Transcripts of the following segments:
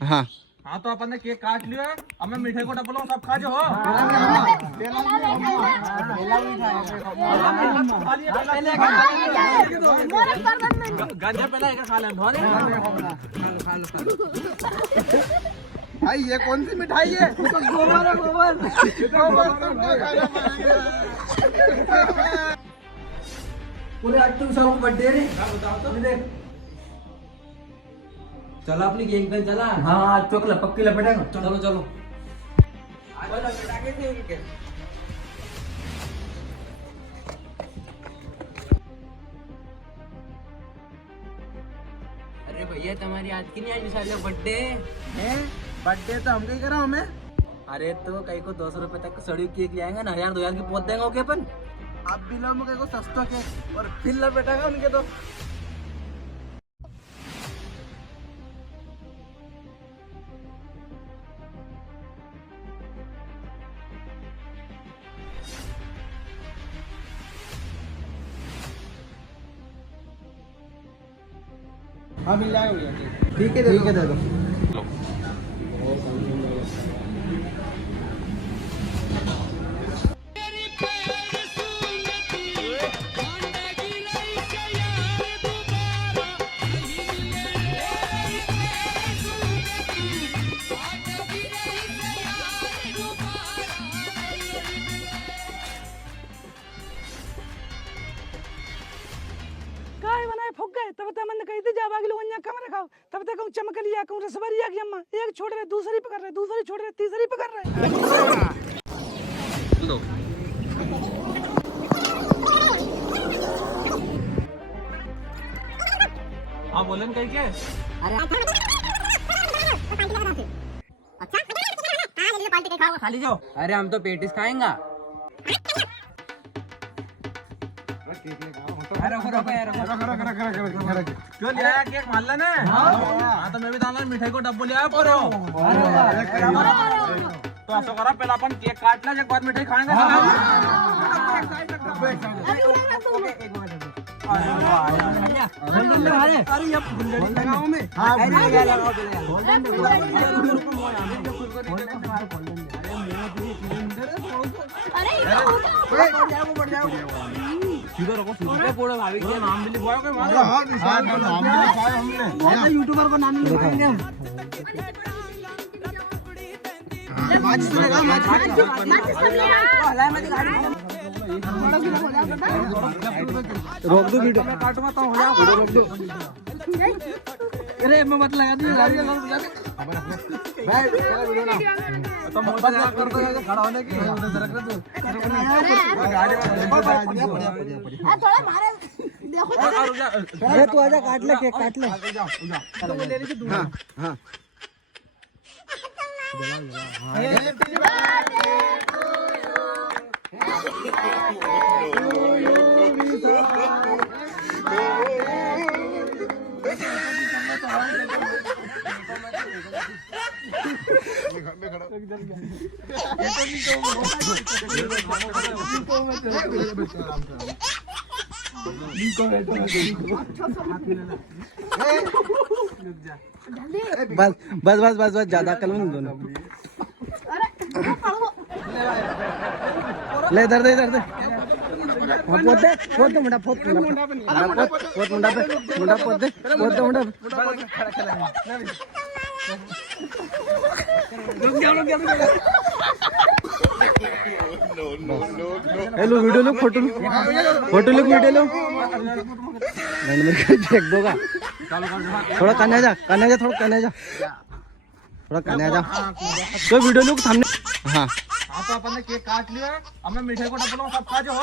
हाँ हाँ तो अपन ने केक काट लियो है, अब मैं मिठाई को डबलो सब खा जो हो। गंजा पहले एक खा ले भाई ये कौन सी मिठाई है? गोबर है, गोबर। पूरे 8 साल का बर्थडे रे। चलो अपनी गेम पे चला। हाँ चोकला पक्की लपेटेगा। चलो चलो अरे भैया तुम्हारी आज की नहीं आज विशाल बर्थडे है। बर्थडे तो हमको ही करा हमें। अरे तो कहीं को 200 रुपए तक सड़ी केक ले आएंगे ना, 1000-2000 की पहुंच देंगे ओके अपन। आप बिना में को सस्ता केक और फिर लपेटेगा उनके तो। हाँ मिल जाएगा भैया। ठीक है दे दो। काय बनाए फुक गए तब तक मन कही थी जा बागी लोग कम रखाओ तब तक कहूं चमकलिया कहूं रसबरिया की अम्मा एक छोड़ रहे दूसरी पकड़ रहे दूसरी छोड़ रहे तीसरी पकड़ रहे। हाँ बोले कहीं के खाली जाओ। अरे हम तो पेटिस खाएंगा। क्यों ले आया केक मान लेना? हाँ तो मैं भी दाना मिठाई को डब्बू ले आया पूरा। तो ऐसा करा पहले अपन केक काट ला, एक बार मिठाई खाएंगे। भाभी के नाम भी लिखवाओ यूट्यूबर को नाम लिखवाएंगे हम। रोक दो वीडियो में काटवाता हूँ। रोक दो। अरे मैं मत लगा दी भाई वीडियो ना तो मोबाइल कर दो खड़ा होने की थोड़ा मारे देखो अरे तू आजा काट ले केक काट ले। हाँ हाँ बस बस बस बस बस ज्यादा कल में दोनों ले इधर दे पोत मुंडा पोत मुंडा पे मुंडा पोत दे मुंडा हेलो वीडियो लो फोटो लो वीडियो लो देख दोगा। थोड़ा कन्या जा थोड़ा कन्या जा तो वीडियो लो सामने। हाँ हाँ तो अपन ने केक काट लिया है, अब मैं मिठाई को डबलो सब खा जो हो।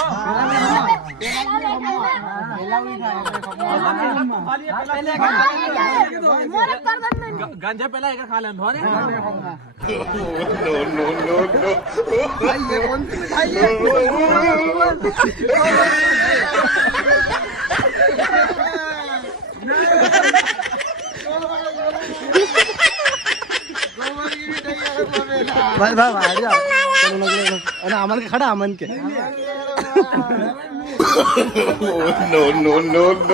गंजा पहले एक खा ले भाई ये कौन सी मिठाई है? भाई बाहर जा अमन के खड़ा अमन के। नो